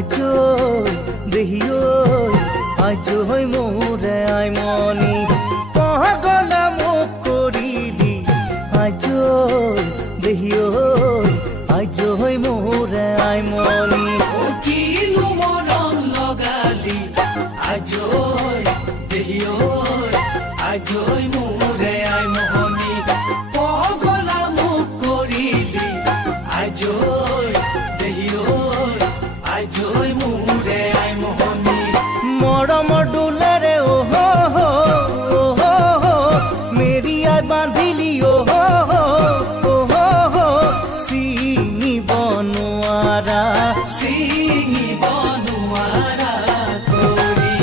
আজো দেহিও আজো হৈ মোৰে আইমনি পাগলা মোক কৰিলি আজো দেহিও আজো হৈ মোৰে আইমনি কিনো মৰম লগালি আজো দেহিও আজো মোৰে আইমনি পাগলা মোক কৰিলি আজো দেহিও আজো মোৰে আইমনি মৰমৰ ডোলেৰে ওহো ওহো মেৰি আই বান্ধিলি ওহো ওহো চিঙিব নোৱাৰা চিঙিব নোৱাৰা কৰি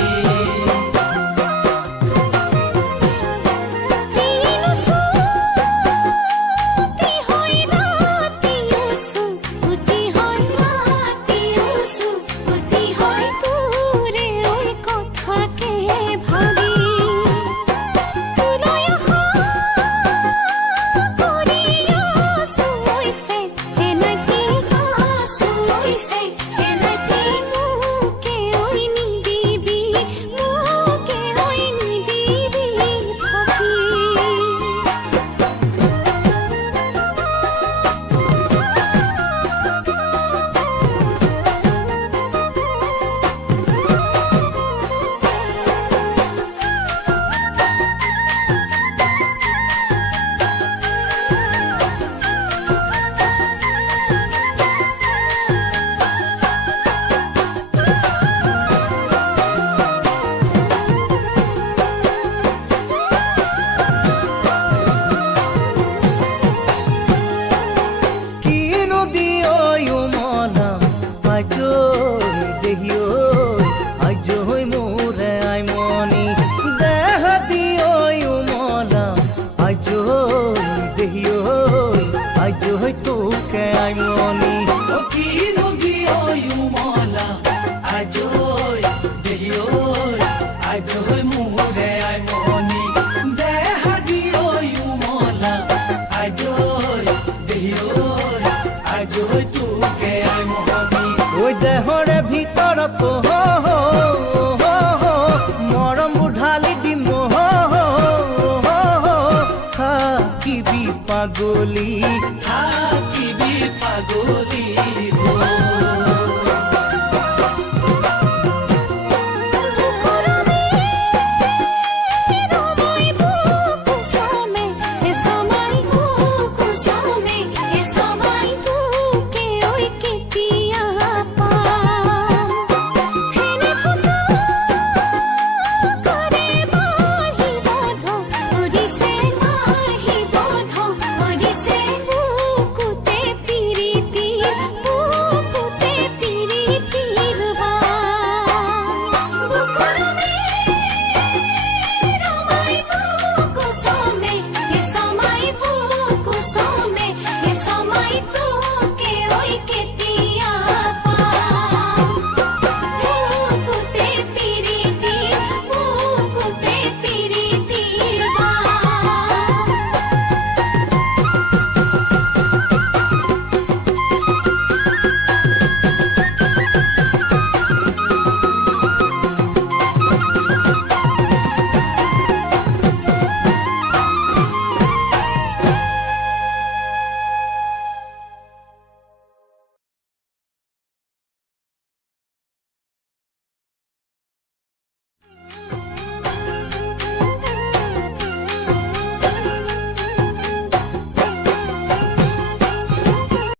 ওই দেহৰে ভিতৰ পোহ